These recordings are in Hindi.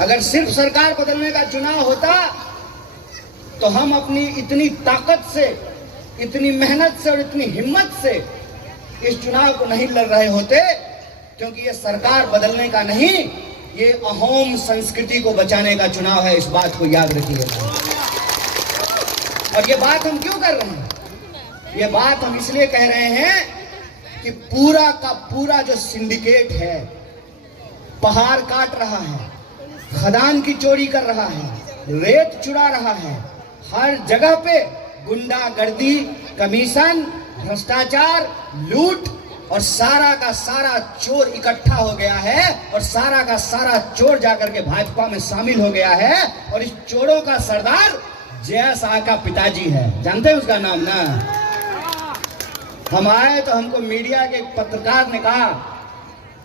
अगर सिर्फ सरकार बदलने का चुनाव होता तो हम अपनी इतनी ताकत से, इतनी मेहनत से और इतनी हिम्मत से इस चुनाव को नहीं लड़ रहे होते, क्योंकि ये सरकार बदलने का नहीं, ये अहोम संस्कृति को बचाने का चुनाव है। इस बात को याद रखिए। और ये बात हम क्यों कर रहे हैं? ये बात हम इसलिए कह रहे हैं कि पूरा का पूरा जो सिंडिकेट है, पहाड़ काट रहा है, खदान की चोरी कर रहा है, रेत चुरा रहा है, हर जगह पे गुंडागर्दी, कमीशन, भ्रष्टाचार, लूट और सारा का सारा चोर इकट्ठा हो गया है और सारा का सारा चोर जाकर के भाजपा में शामिल हो गया है। और इस चोरों का सरदार जय शाह का पिताजी है, जानते हैं उसका नाम ना? हम आए तो हमको मीडिया के एक पत्रकार ने कहा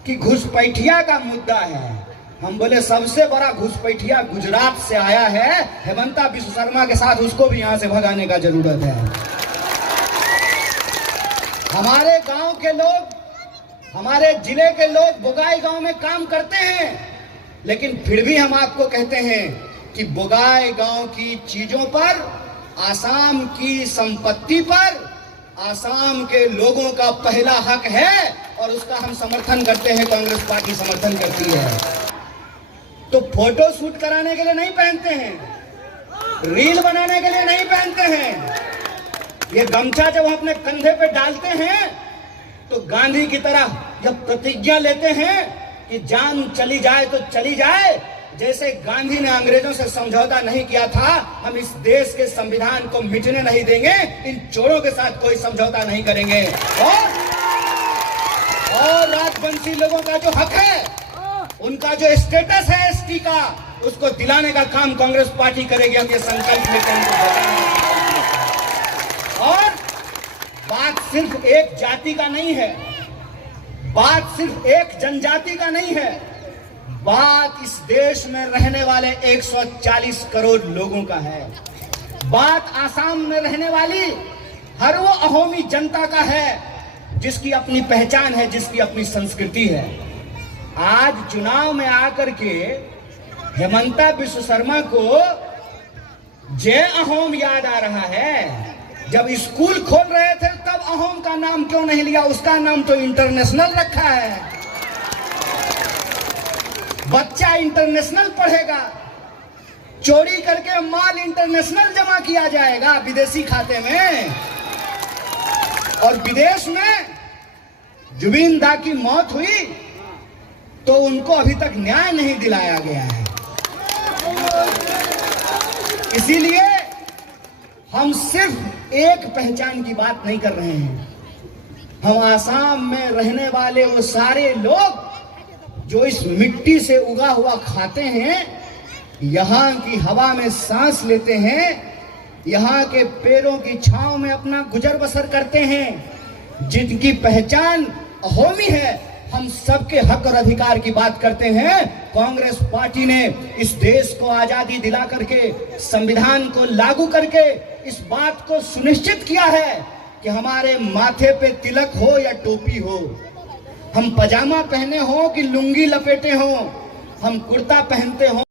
कि घुसपैठिया का मुद्दा है। हम बोले सबसे बड़ा घुसपैठिया गुजरात से आया है, हेमंता बिश्व शर्मा के साथ उसको भी यहां से भगाने का जरूरत है। हमारे गांव के लोग, हमारे जिले के लोग बोगाई गांव में काम करते हैं, लेकिन फिर भी हम आपको कहते हैं कि बोगाई गांव की चीजों पर, आसाम की संपत्ति पर आसाम के लोगों का पहला हक है और उसका हम समर्थन करते हैं। कांग्रेस पार्टी समर्थन करती है। तो फोटो शूट कराने के लिए नहीं पहनते हैं, रील बनाने के लिए नहीं पहनते हैं। ये गमछा जब हम अपने कंधे पे डालते हैं तो गांधी की तरह जब प्रतिज्ञा लेते हैं कि जान चली जाए तो चली जाए, जैसे गांधी ने अंग्रेजों से समझौता नहीं किया था, हम इस देश के संविधान को मिटने नहीं देंगे, इन चोरों के साथ कोई समझौता नहीं करेंगे। और राजवंशी लोगों का जो हक है, उनका जो स्टेटस है एसटी का, उसको दिलाने का काम कांग्रेस पार्टी करेगी। हम ये संकल्प लेते हैं। और बात सिर्फ एक जाति का नहीं है, बात सिर्फ एक जनजाति का नहीं है, बात इस देश में रहने वाले 140 करोड़ लोगों का है। बात आसाम में रहने वाली हर वो अहोमी जनता का है जिसकी अपनी पहचान है, जिसकी अपनी संस्कृति है। आज चुनाव में आकर के हेमंता बिश्व शर्मा को जय अहोम याद आ रहा है। जब स्कूल खोल रहे थे तब अहोम का नाम क्यों नहीं लिया? उसका नाम तो इंटरनेशनल रखा है। बच्चा इंटरनेशनल पढ़ेगा, चोरी करके माल इंटरनेशनल जमा किया जाएगा विदेशी खाते में। और विदेश में जुबिन दा की मौत हुई तो उनको अभी तक न्याय नहीं दिलाया गया है। इसीलिए हम सिर्फ एक पहचान की बात नहीं कर रहे हैं, हम आसाम में रहने वाले वो सारे लोग जो इस मिट्टी से उगा हुआ खाते हैं, यहाँ की हवा में सांस लेते हैं, यहाँ के पेड़ों की छांव में अपना गुजर बसर करते हैं, जिनकी पहचान अहोमी है, हम सबके हक और अधिकार की बात करते हैं। कांग्रेस पार्टी ने इस देश को आजादी दिला करके, संविधान को लागू करके इस बात को सुनिश्चित किया है कि हमारे माथे पे तिलक हो या टोपी हो, हम पजामा पहने हो कि लुंगी लपेटे हो, हम कुर्ता पहनते हो